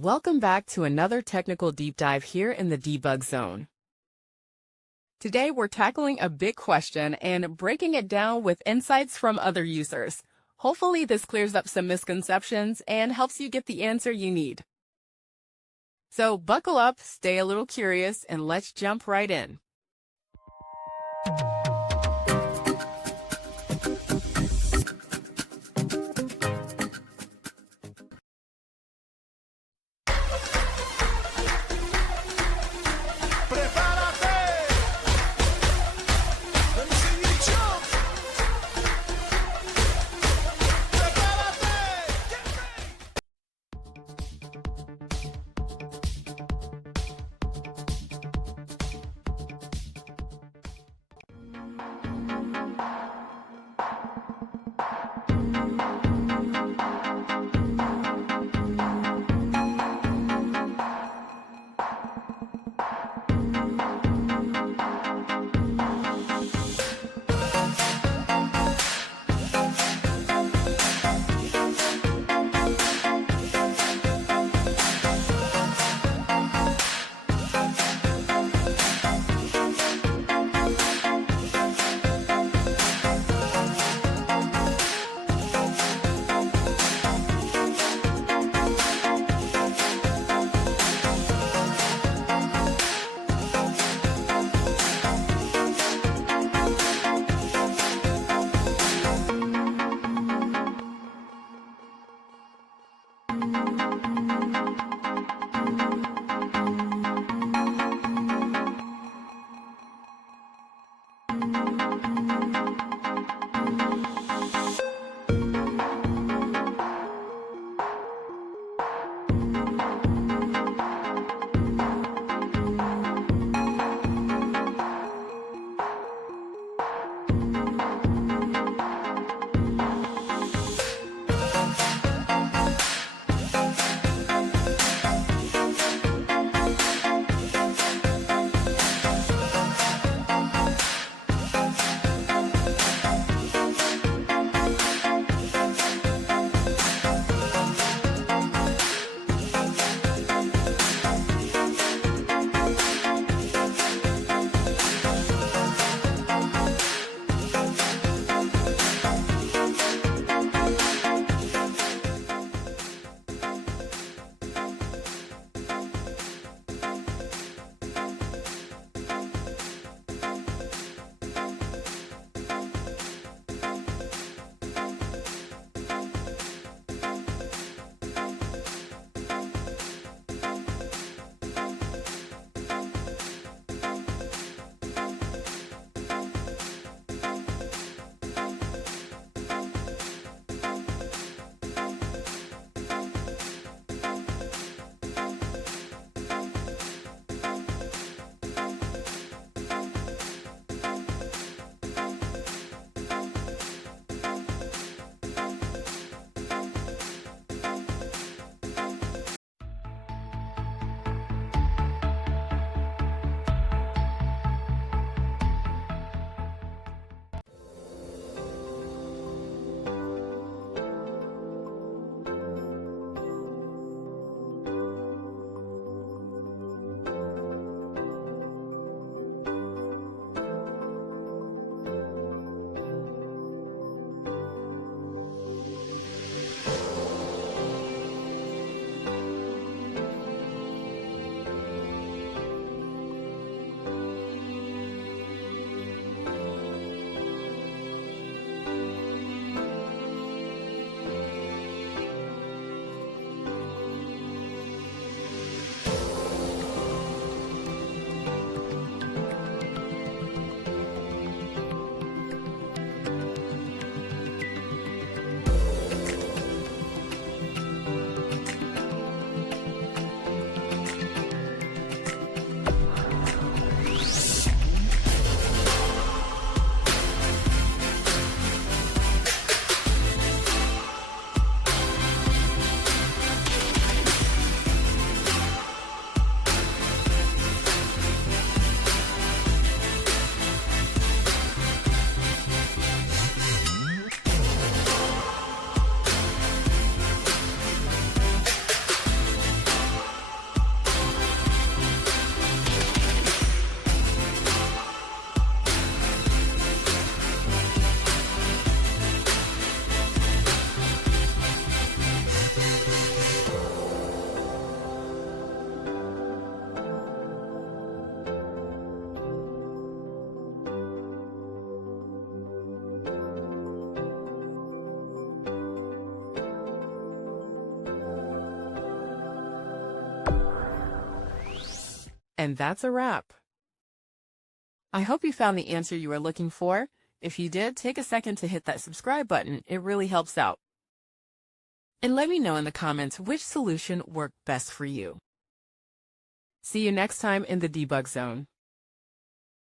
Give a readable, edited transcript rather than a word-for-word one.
Welcome back to another technical deep dive here in the debug zone. Today we're tackling a big question and breaking it down with insights from other users. Hopefully this clears up some misconceptions and helps you get the answer you need. So buckle up, stay a little curious, and let's jump right in. And that's a wrap. I hope you found the answer you were looking for. If you did, take a second to hit that subscribe button. It really helps out. And let me know in the comments which solution worked best for you. See you next time in the debug zone.